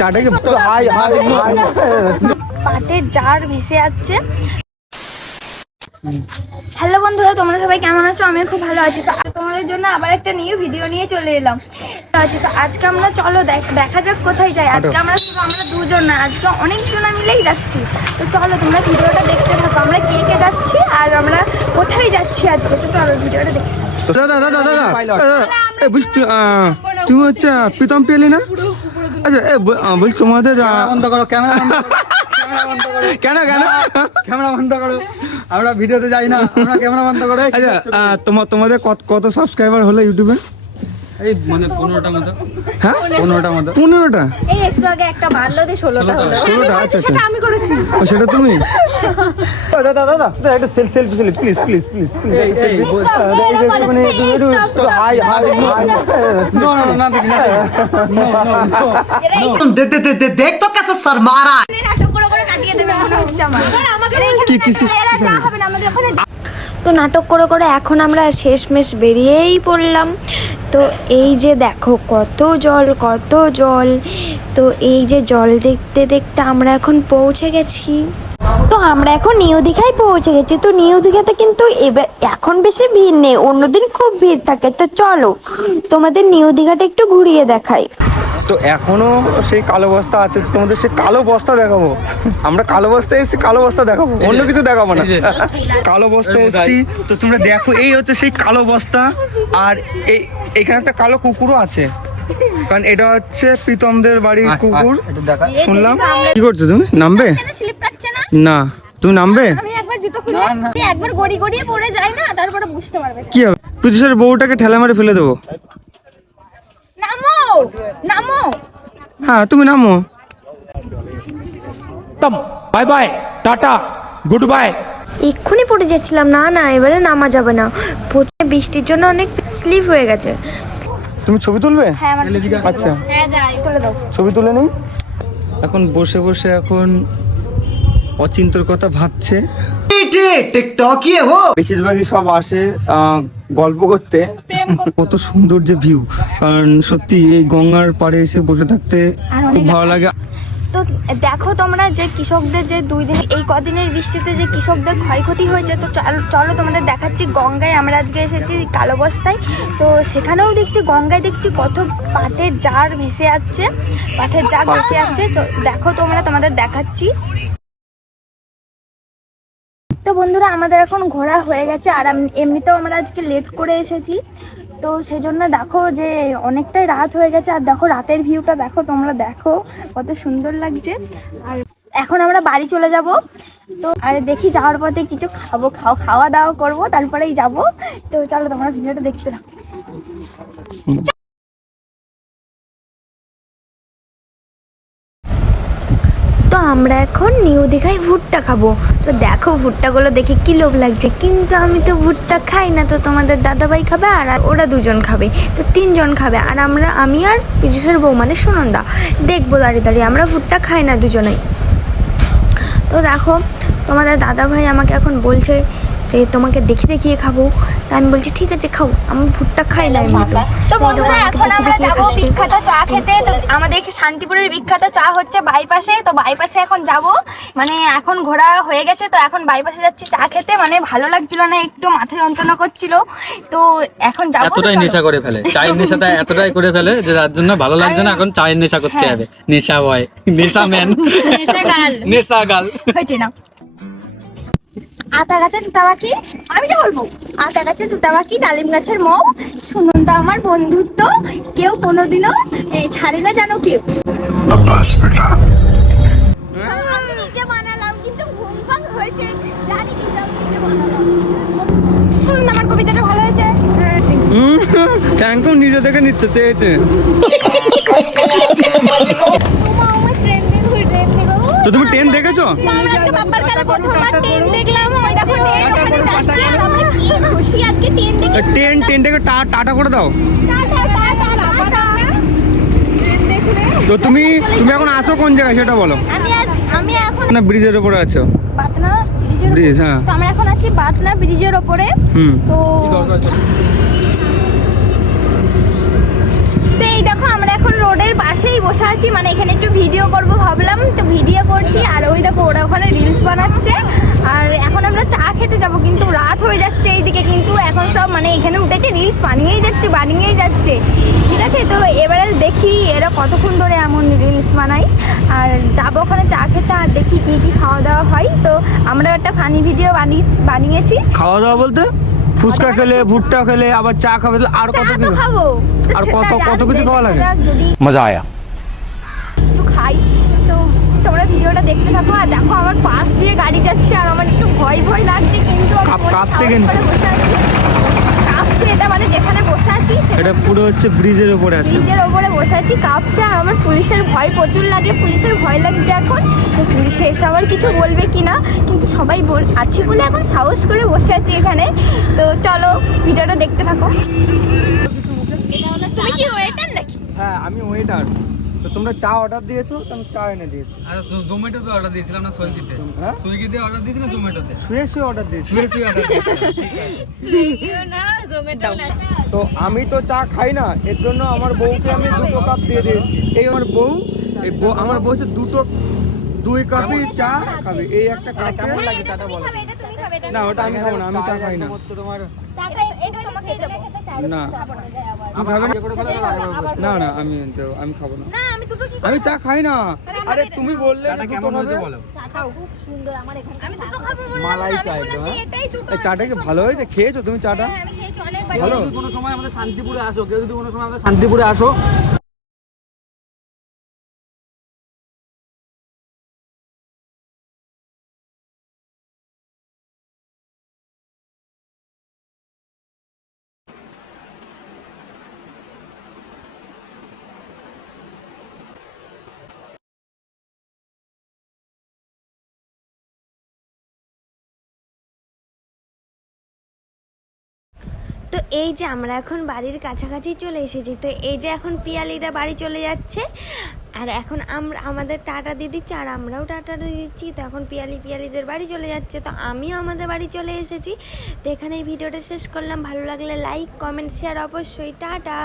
চাটাকে পাটের জার ভেসে যাচ্ছে। হ্যালো বন্ধুরা, তোমরা সবাই কেমন আছো? আমি খুব ভালো আছি। তো তোমাদের জন্য আবার একটা নিউ ভিডিও নিয়ে চলে এলাম। তো আজকে আমরা চলো দেখা যাক কোথায় যাই। আজকে আমরা দুজন না, আজকে অনেকজন মিলেই যাচ্ছি। তো চলো তোমরা ভিডিওটা দেখতে থাকো, আমরা কে কে যাচ্ছি আর আমরা কোথায় যাচ্ছি আজকে। তো চলো ভিডিওটা দেখতে থাকো। তুমি হচ্ছে প্রীতম পেলি না? আচ্ছা বলছি তোমাদের কেন ক্যামেরা বন্ধ করো, আমরা ভিডিওতে যাই না, আমরা ক্যামেরা বন্ধ করে। আচ্ছা তোমাদের কত সাবস্ক্রাইবার হলো ইউটিউবে? এই মানে 15টা মতো। হ্যাঁ 15টা। এই একটু আগে একটা বাড়লো দিয়ে 16টা হলো। 16টা, আচ্ছা সেটা আমি করেছি। সেটা তুমি? দাদা একটা সেলফি প্লিজ মানে নো না देख तो कैसे सर मारा নাটক করে কাটিয়ে দেবে মনে হচ্ছে আমার। তো নাটক করে এখন আমরা শেষমেশ বেরিয়েই পড়লাম। তো এই যে দেখো কত জল। তো এই যে জল দেখতে দেখতে আমরা এখন পৌঁছে গেছি। তো আমরা এখন নিউ দীঘায় পৌঁছে গেছি। তো নিউ দীঘাতে কিন্তু এখন বেশি ভিড় নেই, অন্যদিন খুব ভিড় থাকে। তো চলো তোমাদের নিউ দীঘাটা একটু ঘুরিয়ে দেখাই। তো এখনো সেই কালো বস্তা আছে, তোমাদের সেই কালো বস্তা দেখাবো। আমরা কালো বস্তা এসেছি, কালো বস্তা দেখাবো, অন্য কিছু দেখাবো না। কালো বস্তা এসেছি, তো তোমরা দেখো এই হচ্ছে সেই কালো বস্তা। আর এইখানে একটা কালো কুকুরও আছে, কারণ এটা হচ্ছে প্রীতমদের বাড়ির কুকুর। শুনলাম কি করছো তুমি? নামবে না? তুমি নামবে? আমি একবার জুতো খুলে একবার গড়িয়ে পড়ে যাই না, তারপরে বুঝতে পারবে কি হবে। প্রতিশোর বউটাকে ঠেলা মারে ফেলে দেবো। নামো। হ্যাঁ তুমি নামো। Bye bye tata goodbye. এক্ষুনি পড়ে যাচ্ছিলাম। না এবারে নামা যাবে না, প্রথমে বৃষ্টির জন্য অনেক স্লিপ হয়ে গেছে। তুমি ছবি তুলবে? হ্যাঁ আচ্ছা যাই তুলে দাও। ছবি তুলে নেই। এখন বসে এখন অচিন্তর কথা ভাবছে। टिकटॉक ये हो বেশিরভাগই সব আসে গল্প করতে। কত সুন্দর যে ভিউ, কারণ সত্যি এই গঙ্গার পাড়ে এসে বসে থাকতে খুব ভালো লাগে। তো দেখো তোমরা যে কৃষকদের যে 2 দিন এই কদিনের বৃষ্টিতে যে কৃষকদের ক্ষয়ক্ষতি হয়েছে। তো চলো তোমাদের দেখাচ্ছি গঙ্গায়। আমরা আজকে এসেছি কালো বস্তায়। তো সেখানেও গঙ্গায় দেখছি কত পাটের জার ভেসে যাচ্ছে। তো দেখো তোমাদের দেখাচ্ছি। তো বন্ধুরা আমাদের এখন ঘোরা হয়ে গেছে, আর এমনিতেও আমরা আজকে লেট করে এসেছি। তো সেই জন্য দেখো যে অনেকটাই রাত হয়ে গেছে। আর দেখো রাতের ভিউটা দেখো, তোমরা দেখো কত সুন্দর লাগছে। আর এখন আমরা বাড়ি চলে যাব। তো আর দেখি যাওয়ার পথে কিছু খাওয়া দাওয়া করবো, তারপরেই যাব। তো চলো তোমরা ভিডিওটা দেখতে থাকো। তো আমরা এখন নিউ দীঘায় ভুট্টা খাবো। তো দেখো ভুট্টাগুলো দেখে কি লোভ লাগছে, কিন্তু আমি তো ভুট্টা খাই না। তো তোমাদের দাদাভাই খাবে আর ওরা 2 জন খাবে, তো 3 জন খাবে। আর আমি আর পীযুষের বউ মানে সুনন্দা দেখবো দাঁড়িয়ে। আমরা ভুট্টা খাই না দুজনেই। তো দেখো তোমাদের দাদাভাই আমাকে এখন বলছে যে তোমাকে দেখিয়ে খাবো। তা আমি বলছি ঠিক আছে খাও, আমি ভুট্টা খাই না এমনি। তো বন্ধুরা এখন আমরা যাবো বিখ্যাত চা খেতে। তো আমাদের শান্তিপুরের বিখ্যাত চা হচ্ছে বাইপাসে। তো বাইপাসে এখন যাব, মানে এখন ঘোরা হয়ে গেছে। তো এখন বাইপাসে যাচ্ছি চা খেতে। মানে ভালো লাগছিল না, একটু মাথা যন্ত্রণা করছিল। তো এখন যাবো। এতটাই নেশা করে ফেলে, চায়ের নেশাটা এতটাই করে ফেলে যে তার জন্য ভালো লাগছে না, এখন চায়ের নেশা করতে হবে। নেশা বয়, নেশা ম্যান, নেশা গাল হয়েছে না। আতা গাছের তুতাবাকি, আমি তো বলবো আতা গাছের তুতাবাকি, ডালিম গাছের মৌ, সুনন্দা আমার বন্ধুত্ব, কেউ কোনোদিনও ছাড়ে না জানো কেউ। আমি নিজে বানালাম, কিন্তু ভুলভাল হয়েছে জানি, কিন্তু আমি নিজে বানালাম। শুনুন আমার কবিতাটা ভালো হয়েছে। ট্যাঙ্কও নিজে থেকে নিতে চেয়েছে। তো তুমি ট্রেন দেখেছো? আমরা আজকে বাবার কালে প্রথমবার ট্রেন দেখলাম। ওই দেখো ট্রেন ওখানে যাচ্ছে, আর আমরা কি খুশি আজকে ট্রেন দেখে। ট্রেন দেখে টাটা করে দাও। তো তুমি এখন আছো কোন জায়গায় সেটা বলো। আমি এখন না ব্রিজের উপরে আছো। বাতনা ব্রিজের ব্রিজ, হ্যাঁ। তো আমরা এখন আছি বাতনা ব্রিজের উপরে। তো এই দেখো আমরা এখন এখন রোডের পাশেই বসে আছি, মানে এখানে একটু ভিডিও করব ভাবলাম, তো ভিডিও করছি। আর ওই দেখো ওরা ওখানে রিলস বানাচ্ছে। আর এখন আমরা চা খেতে যাব, কিন্তু রাত হয়ে যাচ্ছে এইদিকে, কিন্তু এখন সব মানে এখানে উঠেছে রিলস বানিয়েই যাচ্ছে। ঠিক আছে, তো এবারে দেখি এরা কতক্ষণ ধরে এমন রিলস বানায়। আর যাবো ওখানে চা খেতে, আর দেখি কি খাওয়া দাওয়া হয়। তো আমরা একটা ফানি ভিডিও বানিয়েছি। খাওয়া দাওয়া বলতে ফুচকা খেলে, ভুট্টা খেলে, আবার চা খাবে, আর চা কত তো কিছু খাবো, তো আর সেটাই, কত কিছু দেখা খাওয়া লাগে। যাক যদি মজা আয়া। কিছু খাই। তো তোমরা ভিডিওটা দেখতে থাকো। আর দেখো আমার পাশ দিয়ে গাড়ি যাচ্ছে, আর আমার একটু ভয় লাগছে, কিন্তু আমি মনে কাঁপছে সাহস কিন্তু। করে বসে আছি। কাঁপছে, এটা মানে যেখানে বসে আছি এটা পুরো হচ্ছে ব্রিজের উপরে আছে। ব্রিজের ওপরে বসে আছি, কাঁপছে। আর আমার পুলিশের ভয় প্রচুর লাগে, পুলিশের ভয় লাগছে এখন। তো পুলিশে এসে আবার কিছু বলবে কিনা, কিন্তু সবাই আছি বলে এখন সাহস করে বসে আছি এখানে। তো চলো ভিডিওটা দেখতে থাকো। তুমি কি ওয়েটার নাকি? হ্যাঁ, আমি ওয়েটার। তো তোমরা চা অর্ডার দিয়েছো, তো আমি চা এনে দিয়েছি। আর জোম্যাটোতে অর্ডার দিয়েছিলাম না, সুইগিতে? হ্যাঁ, সুইগিতে অর্ডার দিয়েছি না জোম্যাটোতে? শুয়ে অর্ডার দিয়েছি। শুয়ে অর্ডার দিয়েছিলাম। তো আমি তো চা খাই না, এর জন্য আমার বউকে আমি 2 কাপ দিয়ে দিয়েছি। এই আমার বউ, আমার বউ হচ্ছে 2 কাপই চা খাবে। এই একটা কাপে তুমি খাবে, এটা তুমি খাবে, এটা না, ওটা আমি খাবো না, আমি চা খাই না। তোমার চাটা এটা তোমাকেই দেবো। না, তুমি খাবে না? না, আমি খাবো না। না, আমি দুটো কি আমি চা খাই না। আরে তুমি বললে চাটা যে কেমন দুটো হয়েছে খাবে। বলো? চাটা খুব সুন্দর আমার এখানে। আমি দুটো খাবো বললাম, মালাই আমি চা বললাম একদম, যে হ্যাঁ? এটাই দুটো। এই চাটা কি ভালো হয়েছে? খেয়েছো তুমি চাটা? হ্যাঁ, আমি খেয়েছি অনেকবার। ভালো। যদি কোনো সময় আমাদের শান্তিপুরে আসো, কেউ যদি কোনো সময় আমাদের শান্তিপুরে আসো, তো এই যে আমরা এখন বাড়ির কাছাকাছি চলে এসেছি। তো এই যে এখন পিয়ালিরা বাড়ি চলে যাচ্ছে, আর এখন আমাদের টাটা দিয়ে দিচ্ছে, আর আমরাও টাটা দিয়ে দিচ্ছি। তো এখন পিয়ালিদের বাড়ি চলে যাচ্ছে, তো আমিও আমাদের বাড়ি চলে এসেছি। তো এখানে এই ভিডিওটা শেষ করলাম। ভালো লাগলে লাইক, কমেন্ট, শেয়ার অবশ্যই। টাটা।